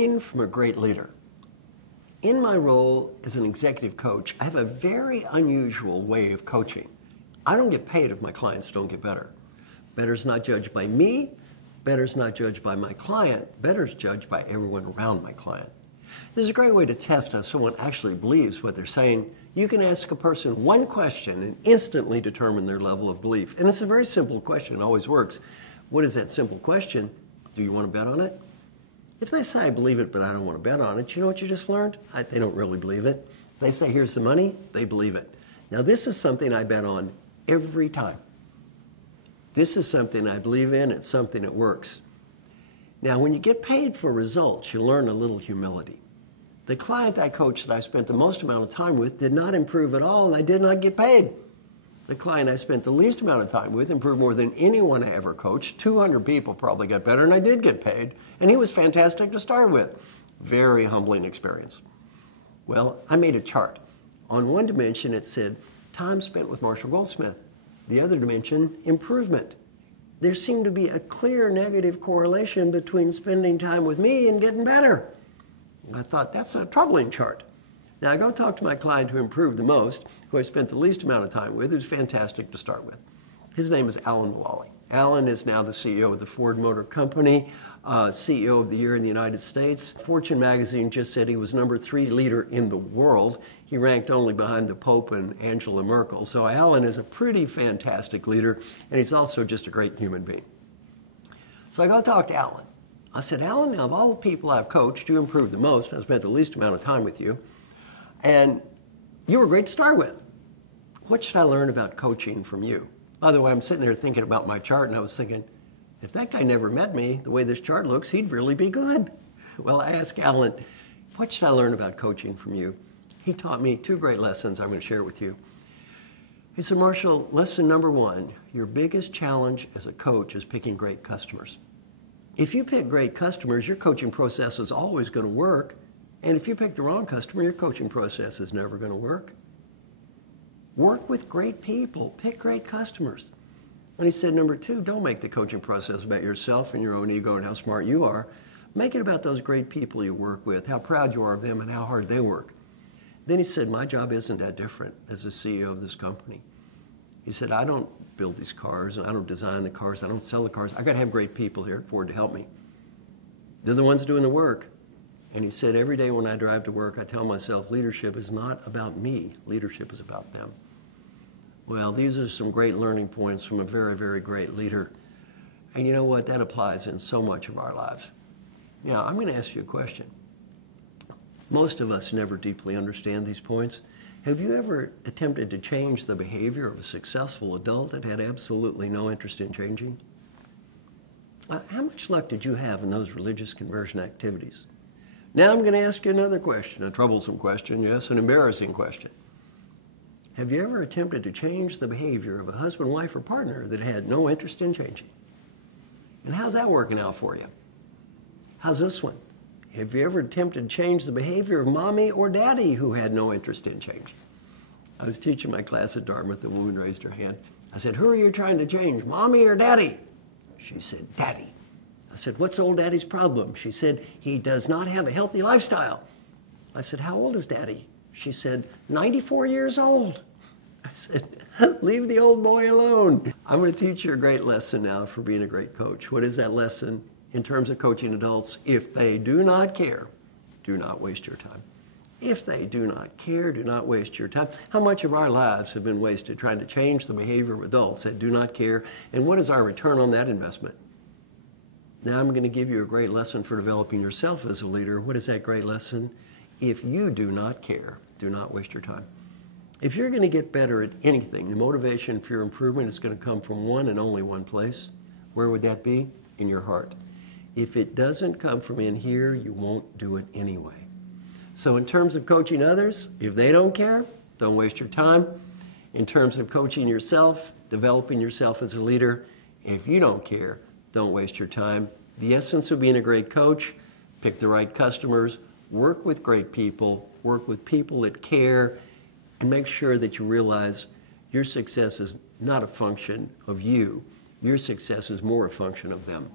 Learning from a great leader. In my role as an executive coach, I have a very unusual way of coaching. I don't get paid if my clients don't get better. Better's not judged by me. Better's not judged by my client. Better's judged by everyone around my client. This is a great way to test if someone actually believes what they're saying. You can ask a person one question and instantly determine their level of belief. And it's a very simple question. It always works. What is that simple question? Do you want to bet on it? If they say, I believe it, but I don't want to bet on it, you know what you just learned? They don't really believe it. If they say, here's the money, they believe it. Now, this is something I bet on every time. This is something I believe in. It's something that works. Now, when you get paid for results, you learn a little humility. The client I coached that I spent the most amount of time with did not improve at all, and I did not get paid. The client I spent the least amount of time with improved more than anyone I ever coached. 200 people probably got better, and I did get paid. And he was fantastic to start with. Very humbling experience. Well, I made a chart. On one dimension, it said, time spent with Marshall Goldsmith. The other dimension, improvement. There seemed to be a clear negative correlation between spending time with me and getting better. I thought, that's a troubling chart. Now, I go talk to my client who improved the most, who I spent the least amount of time with, who's fantastic to start with. His name is Alan Mulally. Alan is now the CEO of the Ford Motor Company, CEO of the Year in the United States. Fortune magazine just said he was #3 leader in the world. He ranked only behind the Pope and Angela Merkel. So Alan is a pretty fantastic leader, and he's also just a great human being. So I go talk to Alan. I said, Alan, now of all the people I've coached, you improved the most. I spent the least amount of time with you. And you were great to start with. What should I learn about coaching from you? By the way, I'm sitting there thinking about my chart, and I was thinking, if that guy never met me, the way this chart looks, he'd really be good. Well, I asked Alan, what should I learn about coaching from you? He taught me 2 great lessons I'm going to share with you. He said, Marshall, lesson number 1, your biggest challenge as a coach is picking great customers. If you pick great customers, your coaching process is always going to work. And if you pick the wrong customer, your coaching process is never going to work. Work with great people. Pick great customers. And he said, number 2, don't make the coaching process about yourself and your own ego and how smart you are. Make it about those great people you work with, how proud you are of them and how hard they work. Then he said, my job isn't that different as the CEO of this company. He said, I don't build these cars, and I don't design the cars, I don't sell the cars. I've got to have great people here at Ford to help me. They're the ones doing the work. And he said, every day when I drive to work, I tell myself, leadership is not about me. Leadership is about them. Well, these are some great learning points from a very, very great leader. And you know what? That applies in so much of our lives. Now, I'm going to ask you a question. Most of us never deeply understand these points. Have you ever attempted to change the behavior of a successful adult that had absolutely no interest in changing? How much luck did you have in those religious conversion activities? Now I'm going to ask you another question, a troublesome question, yes, an embarrassing question. Have you ever attempted to change the behavior of a husband, wife, or partner that had no interest in changing? And how's that working out for you? How's this one? Have you ever attempted to change the behavior of mommy or daddy who had no interest in changing? I was teaching my class at Dartmouth. The woman raised her hand. I said, who are you trying to change, mommy or daddy? She said, daddy. I said, what's old daddy's problem? She said, he does not have a healthy lifestyle. I said, how old is daddy? She said, 94 years old. I said, leave the old boy alone. I'm going to teach you a great lesson now for being a great coach. What is that lesson in terms of coaching adults? If they do not care, do not waste your time. If they do not care, do not waste your time. How much of our lives have been wasted trying to change the behavior of adults that do not care? And what is our return on that investment? Now I'm going to give you a great lesson for developing yourself as a leader. What is that great lesson? If you do not care, do not waste your time. If you're going to get better at anything, the motivation for your improvement is going to come from one and only one place. Where would that be? In your heart. If it doesn't come from in here, you won't do it anyway. So in terms of coaching others, if they don't care, don't waste your time. In terms of coaching yourself, developing yourself as a leader, if you don't care, don't waste your time. The essence of being a great coach, pick the right customers, work with great people, work with people that care, and make sure that you realize your success is not a function of you. Your success is more a function of them.